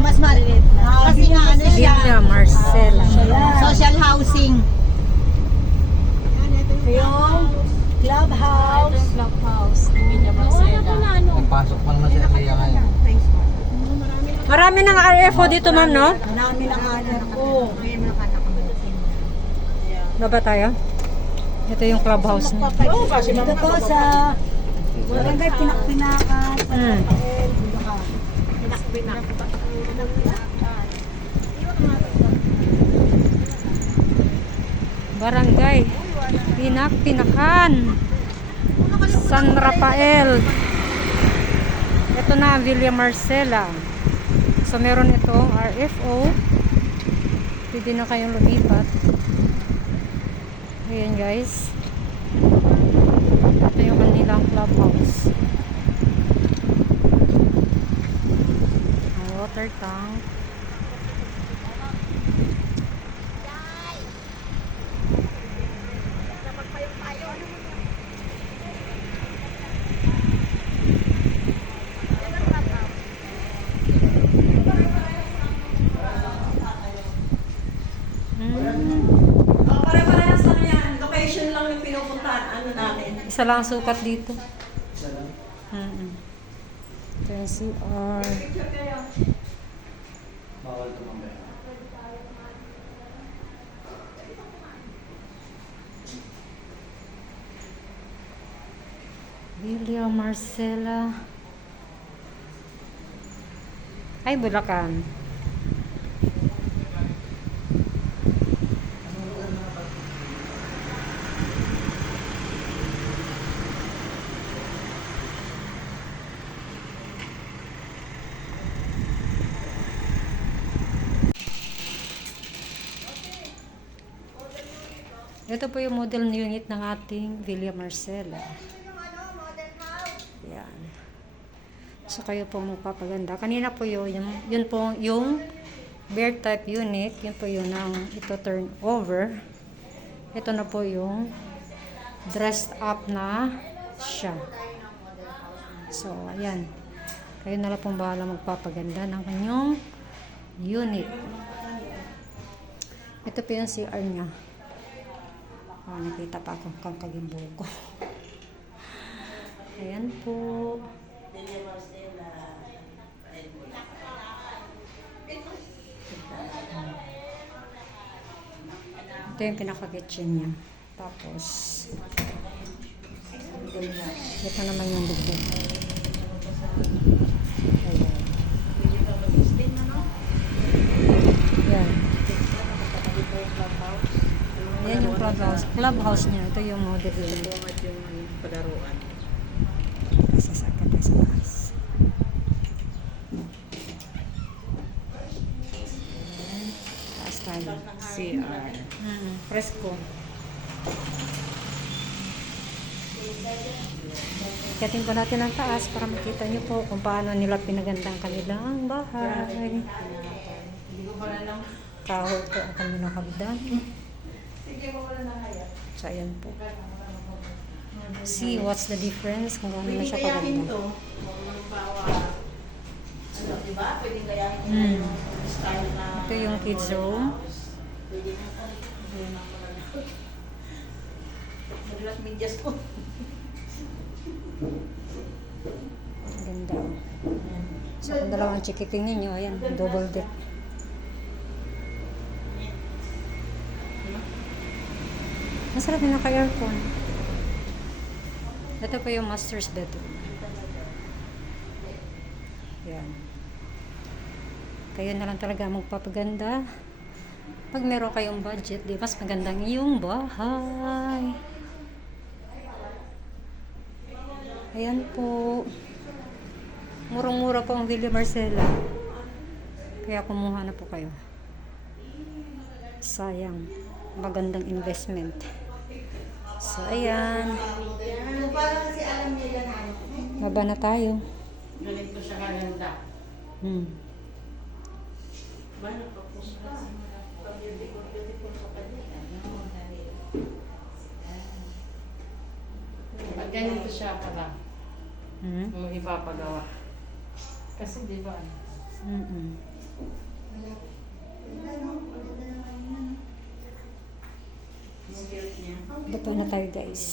mas maliit na. Kasi nga ano siya, Villa Marcela. social housing. Yung clubhouse. Clubhouse. Villa Marcela. Nagpasok pa naman si Ria ngayon. Marami ng RFO dito, ma'am, no? Marami ng anak ko. Baba tayo. Ito yung clubhouse niya. Dito po sa barangay Pinakpinakan. Hmm. Barangay Pinakpinakan, San Rafael. Ito na ang Villa Marcela. So meron itong RFO. Pwede na kayong lumipat. Ayan guys. Ito yung kanilang clubhouse. Ang water tank. Pare-parehas lang yan. Location lang yung pinupuntahan. Ano natin? Isa lang ang sukat dito. Ito yung CR. Bawal tumambay. Villa Marcela. Ay, Bulacan. Ito po yung model unit ng ating Villa Marcela. Yan. So kayo po magpapaganda. Kanina po yun po yung bear type unit. Yun po yun ang ito turn over. Ito na po yung dressed up na siya. So ayan. Kayo na lang pong bahala magpapaganda ng kanyang unit. Ito po yung CR niya. Oh, nakita pa akong kangkagimbo ko. Ayan po. Ito yung pinaka-kitchen niya. Tapos, ito naman yung bubong. Ayan. Ayan. Yan yung clubhouse. Clubhouse niya. Ito yung model yun. Yung palaruan. Sasakit na sa taas. Taas tayo. CR. Presko. Ikatin po natin ang taas para makita niyo po kung paano nila pinaganda ang kanilang bahay. Kahoy po ang kanilang hagdan. So, ayan po. See what's the difference kung gaano na siya kaganda. Ano, diba? Pwedeng gayahin yung style na... Ito yung kids room. Naglas medyas ko. Ganda. So, kung dalawang chikiting ninyo, ayan, double deck. Masarap yung naka-aircon. Ito po yung master's bedroom. Yan. Kayo na lang talaga magpapaganda. Pag meron kayong budget, di mas magandang iyong bahay. Ayan po. Murang-mura po ang Villa Marcela. Kaya kumuha na po kayo. Sayang. Magandang investment. So, ayan. Parang kasi alam nila na ano. Baba na tayo. Ganito siya kaganda. Ba, nagpapos ka. Pag ganito siya pala, Hmm? mo ipapagawa. Kasi di ba, Luto na tayo guys.